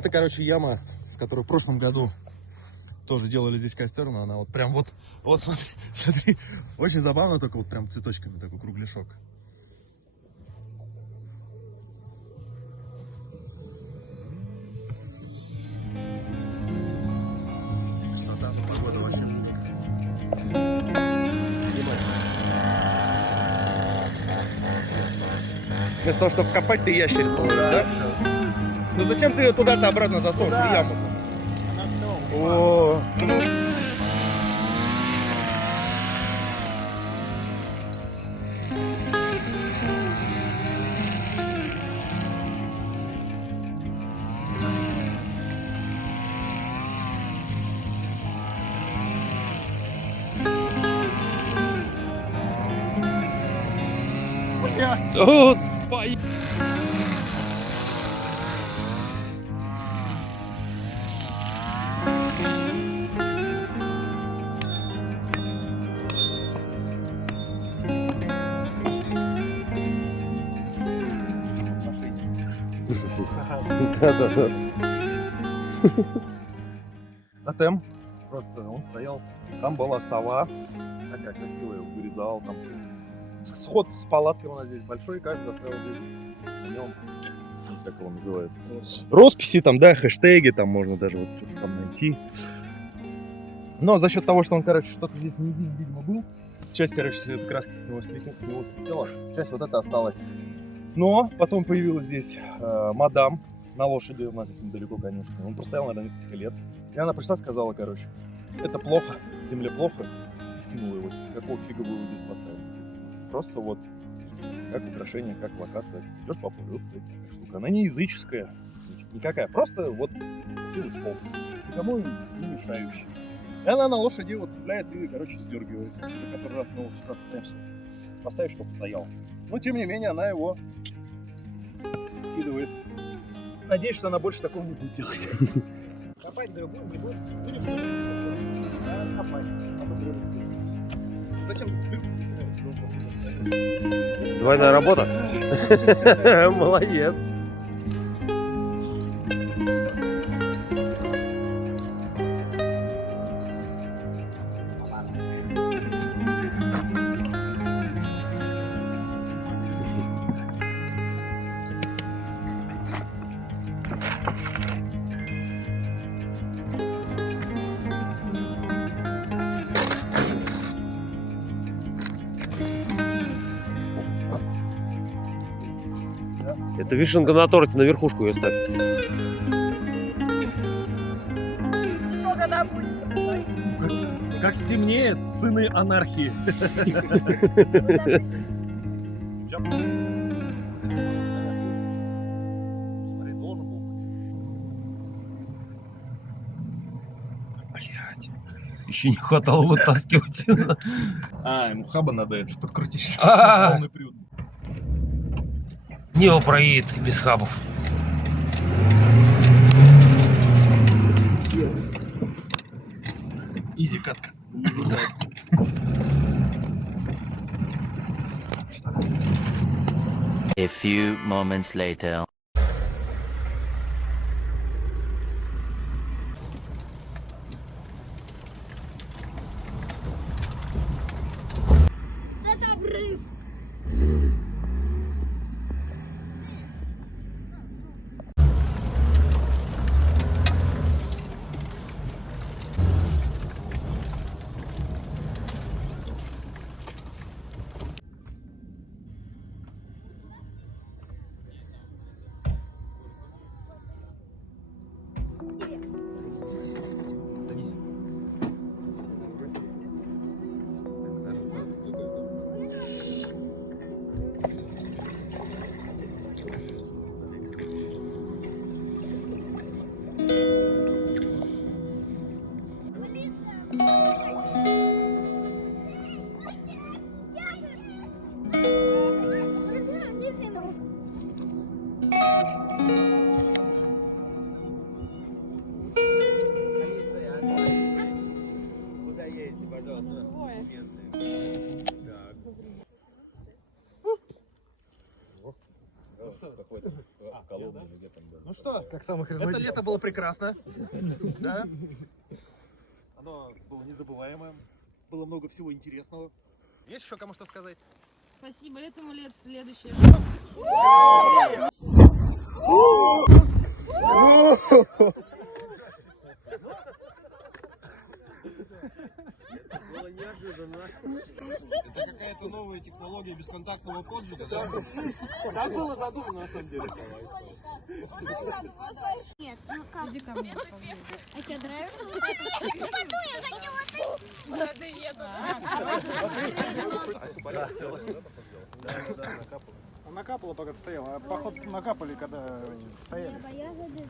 Это, короче, яма, которую в прошлом году тоже делали здесь костер, но она вот прям вот смотри, смотри, очень забавно, только вот прям цветочками такой кругляшок. Красота, погода вообще музыка. Вместо того, чтобы копать, ты ящерицу ловишь, да? Ну зачем ты ее туда-то обратно засовываешь в яму? О. О, да-да-да. Тотем. Просто он стоял. Там была сова. Такая красивая, его вырезал. Там сход с палаткой у нас здесь большой. Каждый оставил здесь в нем, как его называют, росписи там, да, хэштеги. Там можно даже вот что-то там найти. Но за счет того, что он, короче, что-то здесь не видимо был, часть, короче, краски с него слетела, часть вот это осталась. Но потом появилась здесь мадам на лошади, у нас здесь недалеко, конечно. Он простоял, наверное, несколько лет. И она пришла, сказала, короче, это плохо, земле плохо, и скинула его. Какого фига вы его здесь поставили? Просто вот как украшение, как локация. Идешь по полю, вот такая штука. Она не языческая, никакая, просто вот красивый стол. Никому не мешающий. И она на лошади его цепляет и, короче, сдергивает. Уже который раз мы его сюда пытаемся поставить, чтобы стоял. Но, тем не менее, она его скидывает. Надеюсь, что она больше такого не будет делать. Копать другую не будет. Будем копать. Зачем ты спирку? Двойная работа. Молодец. Это вишенка на торте, на верхушку ее ставь. Как стемнеет, сыны анархии. Блять. Еще не хватало вытаскивать. Ему хаба надо это подкрутить. А-а-а. Полный привод. Нива проедет без хабов. Изи катка. A few moments later. Это обрыв. Ну что, это лето было прекрасно. Да? Оно было незабываемое. Было много всего интересного. Есть еще кому что сказать? Спасибо, этому лет следующее. Было неожиданно. Это какая-то новая технология бесконтактного поджига. Так было задумано на самом деле. Нет, ну как? Иди ко мне. А тебе нравится? Пойду я за него. Накапало, пока стоял, а поход накапали, когда стояли. Ягоды.